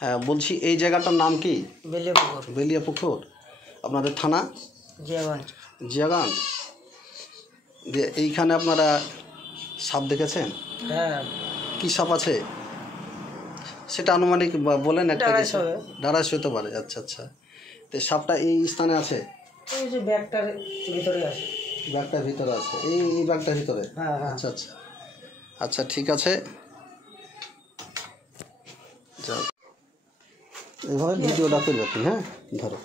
হ্যাঁ বলছি এই জায়গাটার নাম কি? বেলিয়াপুকুর। বেলিয়াপুকুর। আপনাদের থানা? জিয়াগঞ্জ। জিয়াগঞ্জ। দিয়ে এইখানে আপনারা সাপ দেখেছেন? হ্যাঁ। কি সাপ আছে সেটা আনুমানিক বলেন একটা? ডারাস হতে পারে। আচ্ছা আচ্ছা। তো সাপটা এই স্থানে আছে? এই যে ব্যাগটার ভিতরে আছে। ব্যাগটার ভিতরে আছে? এই ব্যাগটার ভিতরে? হ্যাঁ হ্যাঁ। আচ্ছা আচ্ছা আচ্ছা ঠিক আছে। এইভাবে ভিডিওটা করবে আপনি। হ্যাঁ ধরো।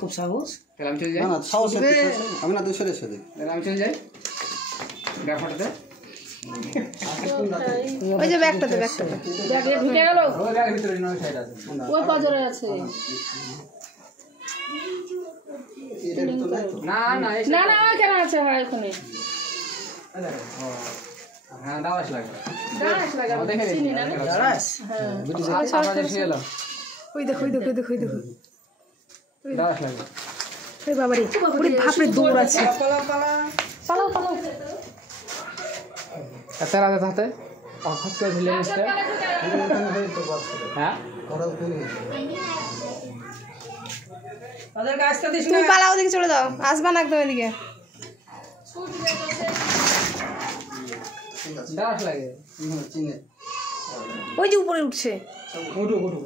খুব সাহস। না না সাহস আমি না তুই সরে সরে আমি চলে যাই ব্যাগটাতে। ওই যে ব্যাগটাতে ব্যাগে ঢুকে গেল। ওই ব্যাগের ভিতরে নয় সাইড আছে। ওই পাজরে আছে। না না না না কেন আছে এখানে? হ্যাঁ দাওয়াস লাগে। দাঁড়াস লাগা চিনি না। দাঁড়াস? হ্যাঁ। আমাদের শুয়ে এলাম। ওই দেখো ওই দেখো ওই দেখো ওই দেখো। দাওয়াস লাগে। এই বাবারে ওরে বাপরে দৌড় আছে। পালাও পালাও। এত রাতে থাকতে অফাত করে দিলেন মিস্টার। হ্যাঁ তাদের কাজটা দিস তুমি পালাও, ওদিকে চলে যাও, আসবা না একদম এদিকে। দাওয়াস লাগে। ওই যে উপরে উঠছে। উঠু উঠু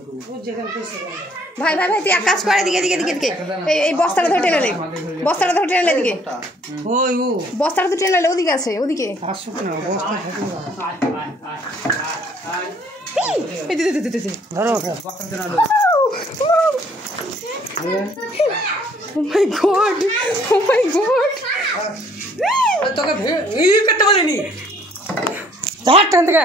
ভাই ভাই ভাই তুই এক কাজ করে এদিকে এদিকে এদিকে এই বস্তাটা ধরে টেনে নে। বস্তাটা ধরে টেনে নে এদিকে। ওই ও বস্তাটা তো টেনে নে, ওদিকে আছে ওদিকে। আসুক না বস্তা এই দে দে দে দে ধরো। ও মাই গড ও মাই গড। তোকে ই করতে বলিনি। ধার টান থেকে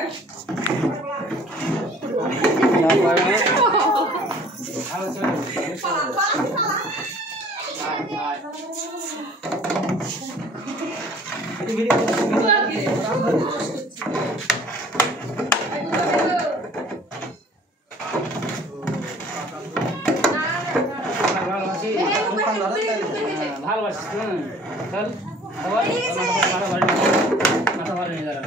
ভালোবাসিস চল মাথা ভালো নিয়ে দাঁড়া।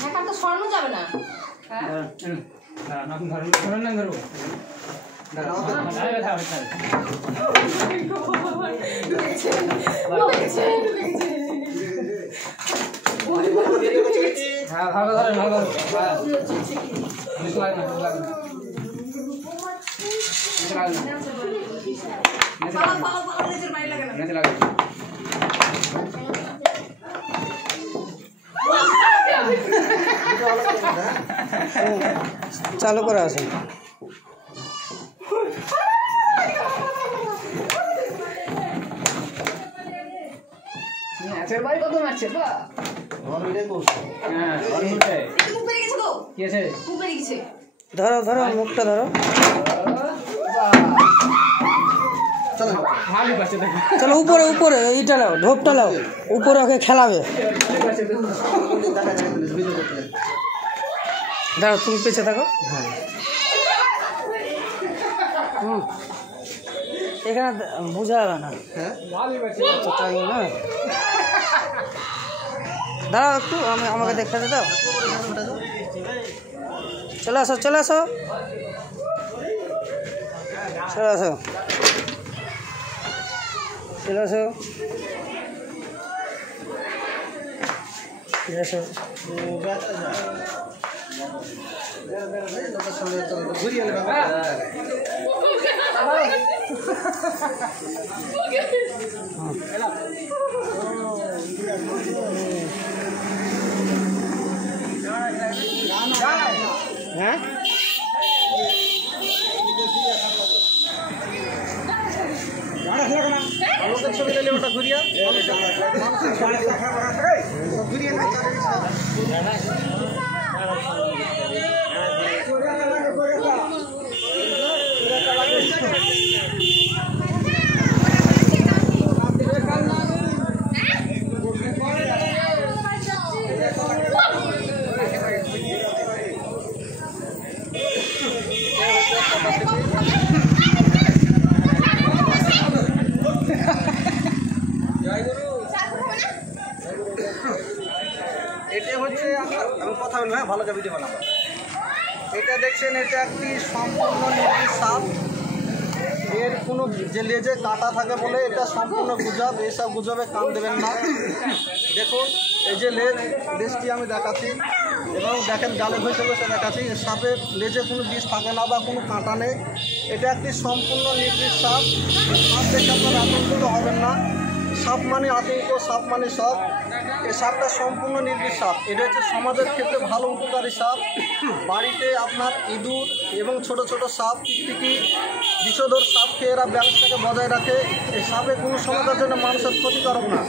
হ্যাঁ তো সরানো যাবে না। ধরুন না ধরো হ্যাঁ ভালো ধরেন ভালো ধরো। চালু করে আসুন। বাড়ি কত মারছে বা হ্যাঁ ধরো ধরো মুখটা ধরো। চলো উপরে উপরে এইটা লাও, ঢোপটা লাও, উপরে ওকে খেলাবে। দাঁড়াও তুমি পেছে থাকো। এখানে বোঝা যাবে না। তাই না দাঁড়াও একটু আমাকে দেখাতে দাও। চলে আসো চলে আসো চলে আসো চলে আসো চলে আসো। হ্যাঁ ছবি দিলে ওটা ঘুরিয়া বলবে, হ্যাঁ ভালো করে ভিডিও বানাবো। এটা দেখছেন, এটা একটি সম্পূর্ণ নির্বিষ সাপ। এর কোনো যে লেজে কাটা থাকে বলে এটা সম্পূর্ণ গুজব, এইসব গুজবে কান দেবেন না। দেখুন এই যে লেজটি আমি দেখাচ্ছি এবং দেখেন গালে ঘষে ঘষে দেখাচ্ছি, সাপের লেজে কোনো বিষ থাকে না বা কোনো কাঁটা নেই। এটা একটি সম্পূর্ণ নির্বিষ সাপ। সাপ দেখে আপনারা আতঙ্কিত হবেন না। সাপ মানে আতঙ্ক, সাপ মানে সব। এই সাপটা সম্পূর্ণ নির্বিষ সাপ। এটা হচ্ছে সমাজের ক্ষেত্রে ভালো উপকারী সাপ। বাড়িতে আপনার ইঁদুর এবং ছোট ছোট সাপ, টিকটিকি, বিষধর সাপকে এরা ব্যালেন্সটাকে বজায় রাখে। এই সাপে কোনো সমাজের জন্য মানুষের ক্ষতিকারক না,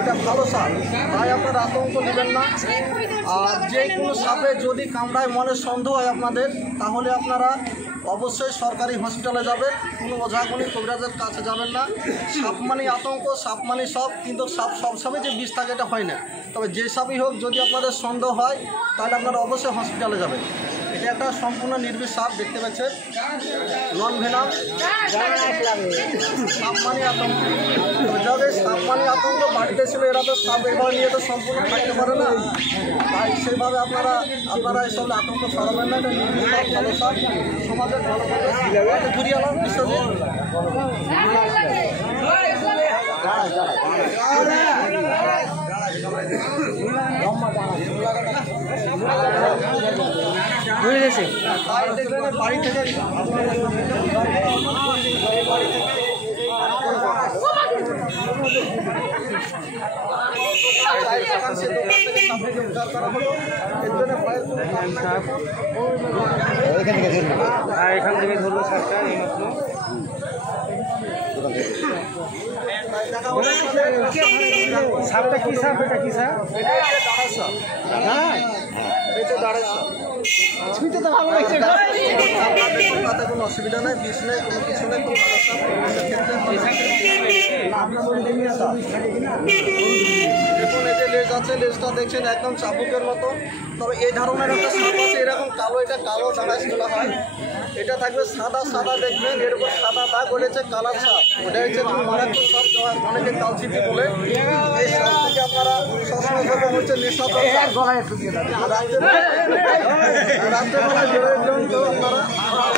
এটা ভালো সাপ, তাই আপনারা আতঙ্ক নেবেন না। আর যে কোনো সাপে যদি কামড়ায় মনে সন্দেহ হয় আপনাদের, তাহলে আপনারা অবশ্যই সরকারি হসপিটালে যাবেন, কোনো ওঝাগুনি কবিরাজের কাছে যাবেন না। সাপ মানে আতঙ্ক, সাপ মানে সব, কিন্তু সাপ সবসময় যে বিষ থাকে এটা হয় না। তবে যে সাপই হোক, যদি আপনাদের সন্দেহ হয় তাহলে আপনারা অবশ্যই হসপিটালে যাবেন। এটা একটা সম্পূর্ণ নির্বিষ সাপ, দেখতে পাচ্ছেন, নন ভেনাম। সাপ মানে আতঙ্ক, যাদের সাপ মানে আতঙ্ক বাড়িতে ছিল, এরা তো সাপ এবার নিয়ে তো সম্পূর্ণ থাকতে পারে না, তাই সেইভাবে আপনারা এসব আতঙ্ক ছড়াবেন না। এটা নির্বিষ সাপ, ভালো সাপ, সমাজের ভালো ভালো ঘুরিয়ে আলাম বিশ্বজিৎ। বাড়ি থেকে এখান থেকে ধরলো সাপটা এইমাত্র। সাপটা কি সাপ? এটা কি সাপ? ছুঁতে তো ভালো লাগছে, তাতে কোনো অসুবিধা নেই, বিষ নেই, কোনো কিছু নেই, কোনো দেখুন এই যে লেজ আছে, লেজটা দেখছেন একদম চাবুকের মতো। তবে এই ধরনের একটা সাপ আছে এরকম কালো, এটা কালো দাঁড়াইশ বলা হয়। এটা থাকবে সাদা সাদা, দেখবেন এর উপর সাদা দাগ হয়েছে, কালার সাপ। ওটা হচ্ছে মারাত্মক সাপ, অনেকে কালচিটি বলে। এই সাপ থেকে আপনারা সবসময় করবেন হচ্ছে নেশাচর সাপ। রাত্রেবেলায় বেরোবেন তো আপনারা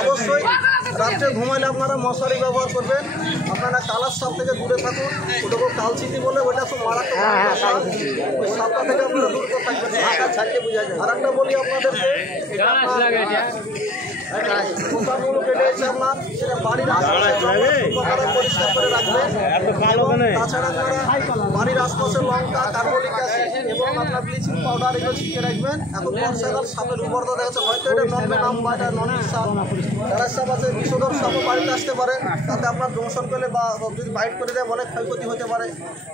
অবশ্যই রাত্রে ঘুমাইলে আপনারা মশারি ব্যবহার করবেন। আপনারা কালার সাপ থেকে দূরে থাকুন, ওটাকে কালচিতি বলে, ওটা খুব মারাত্মক সাপ। ওই সাপটা থেকে আপনারা দূরে থাকবেন। আর একটা বলি আপনাদেরকে, কোথাগুলো কেটে এসে আপনার সেটা বাড়ির আশপাশে পরিষ্কার করে রাখবেন। তাছাড়া আপনারা বাড়ির আশপাশে লঙ্কা, কার্বলিক অ্যাসিড এবং আপনার ব্লিচিং পাউডার এগুলো ছিটিয়ে রাখবেন। এখন বর্ষাকাল, সাপের উর্বরতা দেখা যাচ্ছে, হয়তো এটা নন ভেনাম বা এটা নন বিষ সাপ। যারা সাপ আছে, বিষধর সাপও বাড়িতে আসতে পারে, তাতে আপনার দংশন করলে বা যদি বাইট করে দেয় অনেক ক্ষয়ক্ষতি হতে পারে।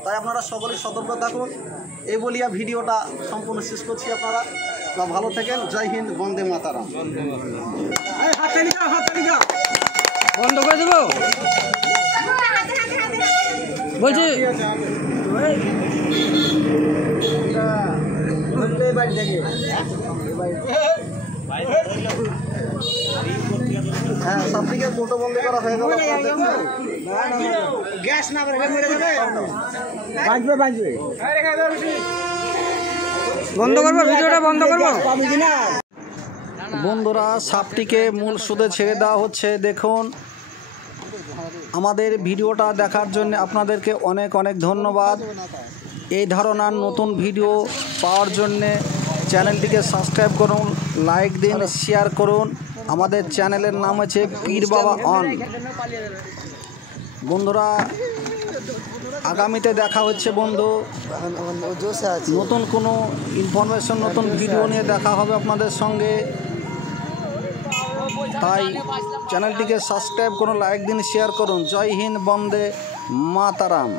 তাই আপনারা সকলেই সতর্ক থাকুন। এই বলিয়া ভিডিওটা সম্পূর্ণ শেষ করছি। আপনারা ভালো থাকেন। জয় হিন্দ, বন্দে মাতারাম। বন্ধ করে দেবো বলছি। হ্যাঁ, সব দিকে দুটো বন্ধ করা হয়ে গেল। গ্যাস না বাজবে বাজবে। বন্ধ করবো, ভিডিওটা বন্ধ করবো। বন্ধুরা, সাপটিকে মূল সুদে ছেড়ে দেওয়া হচ্ছে। দেখুন, আমাদের ভিডিওটা দেখার জন্য আপনাদেরকে অনেক অনেক ধন্যবাদ। এই ধরনের নতুন ভিডিও পাওয়ার জন্যে চ্যানেলটিকে সাবস্ক্রাইব করুন, লাইক দিন, শেয়ার করুন। আমাদের চ্যানেলের নাম হচ্ছে পীর বাবা অন। বন্ধুরা, আগামীতে দেখা হচ্ছে বন্ধু, নতুন কোনো ইনফরমেশন, নতুন ভিডিও নিয়ে দেখা হবে আপনাদের সঙ্গে। তাই চ্যানেলটিকে সাবস্ক্রাইব করুন, লাইক দিন, শেয়ার করুন। জয় হিন্দ, বন্দে মাতারাম।